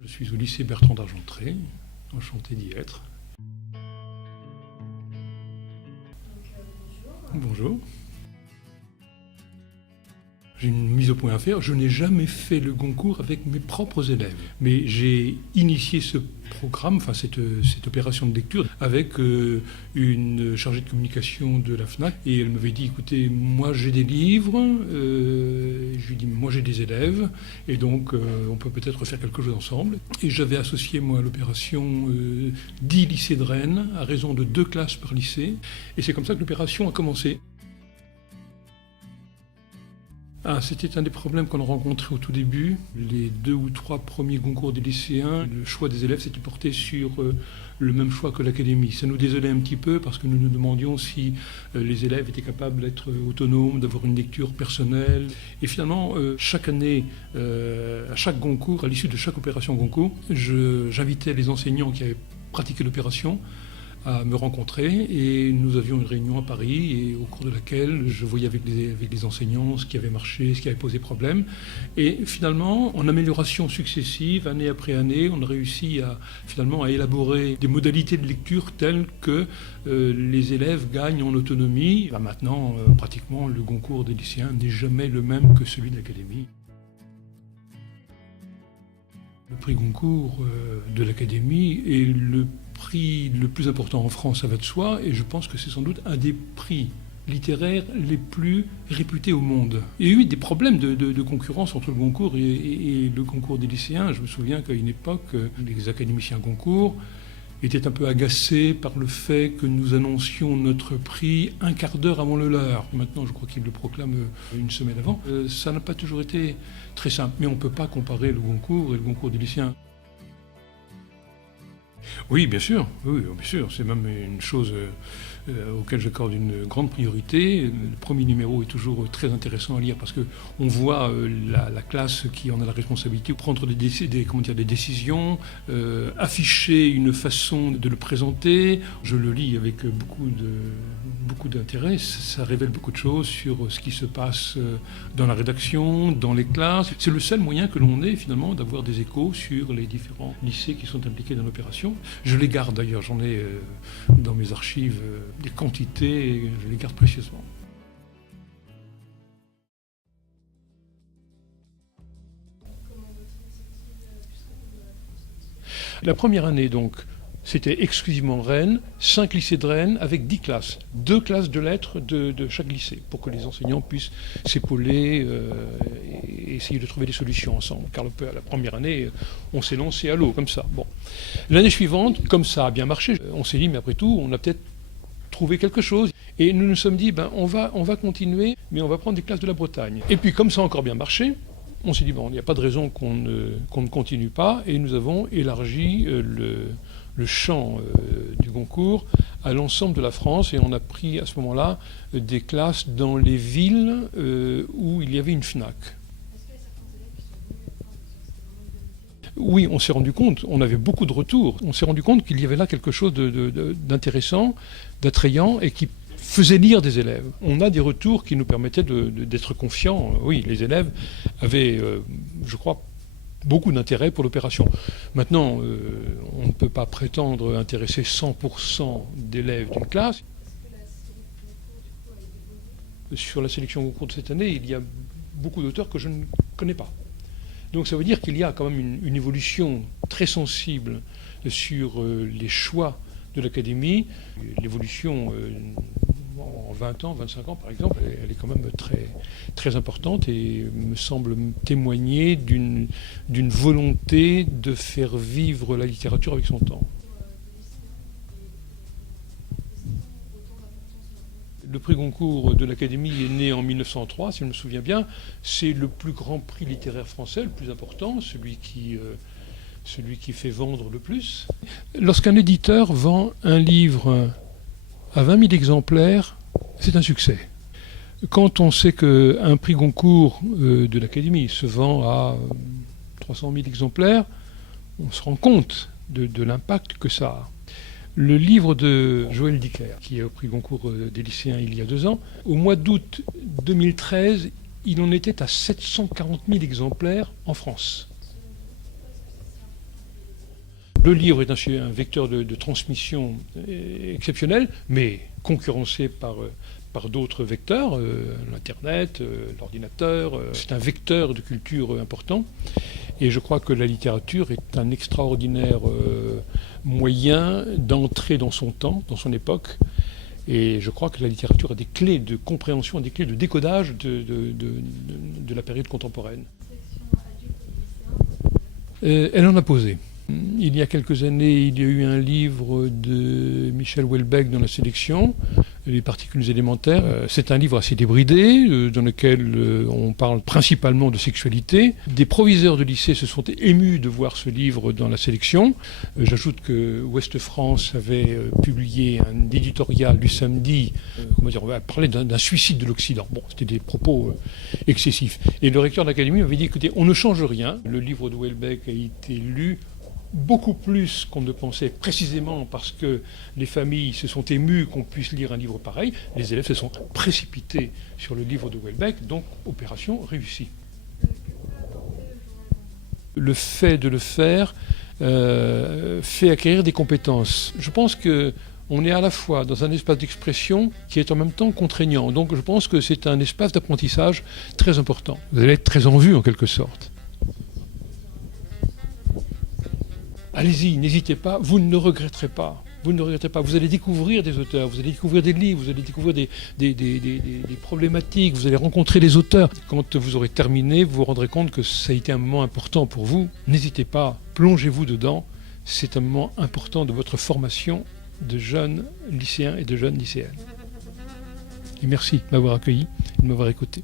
Je suis au lycée Bertrand d'Argentré, enchanté d'y être. Bonjour. J'ai une mise au point à faire. Je n'ai jamais fait le Goncourt avec mes propres élèves. Mais j'ai initié ce programme, enfin cette opération de lecture, avec une chargée de communication de la FNAC. Et elle m'avait dit, écoutez, moi j'ai des livres, je lui ai dit, moi j'ai des élèves, et donc on peut peut-être faire quelque chose ensemble. Et j'avais associé moi à l'opération 10 lycées de Rennes, à raison de 2 classes par lycée. Et c'est comme ça que l'opération a commencé. C'était un des problèmes qu'on a rencontrés au tout début. Les 2 ou 3 premiers concours des lycéens, le choix des élèves s'était porté sur le même choix que l'académie. Ça nous désolait un petit peu parce que nous nous demandions si les élèves étaient capables d'être autonomes, d'avoir une lecture personnelle. Et finalement, chaque année, à chaque concours, à l'issue de chaque opération concours, j'invitais les enseignants qui avaient pratiqué l'opération à me rencontrer et nous avions une réunion à Paris et au cours de laquelle je voyais avec les enseignants ce qui avait marché, ce qui avait posé problème. Et finalement, en amélioration successive, année après année, on a réussi à élaborer des modalités de lecture telles que les élèves gagnent en autonomie. Maintenant, pratiquement, le concours des lycéens n'est jamais le même que celui de l'académie. Le prix Goncourt de l'Académie est le prix le plus important en France, ça va de soi, et je pense que c'est sans doute un des prix littéraires les plus réputés au monde. Il y a eu des problèmes de concurrence entre le Goncourt et le concours des lycéens. Je me souviens qu'à une époque, les académiciens Goncourt étaient un peu agacés par le fait que nous annoncions notre prix un quart d'heure avant le leur. Maintenant, je crois qu'ils le proclament une semaine avant. Ça n'a pas toujours été très simple, mais on ne peut pas comparer le Goncourt et le concours des lycéens. Oui, bien sûr. Oui, bien sûr. C'est même une chose auquel j'accorde une grande priorité. Le premier numéro est toujours très intéressant à lire parce qu'on voit la classe qui en a la responsabilité prendre des décisions, afficher une façon de le présenter. Je le lis avec beaucoup d'intérêt. Ça révèle beaucoup de choses sur ce qui se passe dans la rédaction, dans les classes. C'est le seul moyen que l'on ait finalement d'avoir des échos sur les différents lycées qui sont impliqués dans l'opération. Je les garde d'ailleurs, j'en ai dans mes archives des quantités, et je les garde précieusement. La première année donc, c'était exclusivement Rennes, 5 lycées de Rennes avec 10 classes, 2 classes de lettres de chaque lycée, pour que les enseignants puissent s'épauler et essayer de trouver des solutions ensemble. Car la première année, on s'est lancé à l'eau, comme ça. Bon. L'année suivante, comme ça a bien marché, on s'est dit, mais après tout, on a peut-être trouvé quelque chose. Et nous nous sommes dit, on va continuer, mais on va prendre des classes de la Bretagne. Et puis, comme ça a encore bien marché, on s'est dit, il n'y a pas de raison qu'on ne continue pas, et nous avons élargi le champ du concours à l'ensemble de la France, et on a pris à ce moment-là des classes dans les villes où il y avait une FNAC. Oui, on s'est rendu compte, on avait beaucoup de retours, on s'est rendu compte qu'il y avait là quelque chose d'intéressant, d'attrayant et qui faisait lire des élèves. On a des retours qui nous permettaient d'être confiants. Oui, les élèves avaient, je crois, beaucoup d'intérêt pour l'opération. Maintenant, on ne peut pas prétendre intéresser 100% d'élèves d'une classe. Sur la sélection au cours de cette année, il y a beaucoup d'auteurs que je ne connais pas. Donc ça veut dire qu'il y a quand même une évolution très sensible sur les choix de l'Académie. L'évolution en 20 ans, 25 ans par exemple, elle est quand même très, très importante et me semble témoigner d'une volonté de faire vivre la littérature avec son temps. Le prix Goncourt de l'Académie est né en 1903, si je me souviens bien. C'est le plus grand prix littéraire français, le plus important, celui qui fait vendre le plus. Lorsqu'un éditeur vend un livre à 20 000 exemplaires, c'est un succès. Quand on sait qu'un prix Goncourt de l'Académie se vend à 300 000 exemplaires, on se rend compte de l'impact que ça a. Le livre de Joël Dicker, qui est au prix Goncourt des lycéens il y a 2 ans, au mois d'août 2013, il en était à 740 000 exemplaires en France. Le livre est un vecteur de transmission exceptionnel, mais concurrencé par d'autres vecteurs, l'Internet, l'ordinateur. C'est un vecteur de culture important. Et je crois que la littérature est un extraordinaire moyen d'entrer dans son temps, dans son époque. Et je crois que la littérature a des clés de compréhension, des clés de décodage de la période contemporaine. Elle en a posé. Il y a quelques années, il y a eu un livre de Michel Houellebecq dans la sélection, Les particules élémentaires. C'est un livre assez débridé, dans lequel on parle principalement de sexualité. Des proviseurs de lycée se sont émus de voir ce livre dans la sélection. J'ajoute que Ouest France avait publié un éditorial du samedi, on va parler d'un suicide de l'Occident. Bon, c'était des propos excessifs. Et le recteur de l'Académie m'avait dit, écoutez, on ne change rien. Le livre de Houellebecq a été lu beaucoup plus qu'on ne pensait, précisément parce que les familles se sont émues qu'on puisse lire un livre pareil. Les élèves se sont précipités sur le livre de Houellebecq, donc opération réussie. Le fait de le faire fait acquérir des compétences. Je pense qu'on est à la fois dans un espace d'expression qui est en même temps contraignant. Donc je pense que c'est un espace d'apprentissage très important. Vous allez être très en vue en quelque sorte. Allez-y, n'hésitez pas, vous ne regretterez pas. Vous ne regretterez pas. Vous allez découvrir des auteurs, vous allez découvrir des livres, vous allez découvrir des problématiques, vous allez rencontrer des auteurs. Quand vous aurez terminé, vous vous rendrez compte que ça a été un moment important pour vous. N'hésitez pas, plongez-vous dedans. C'est un moment important de votre formation de jeunes lycéens et de jeunes lycéennes. Et merci de m'avoir accueilli et de m'avoir écouté.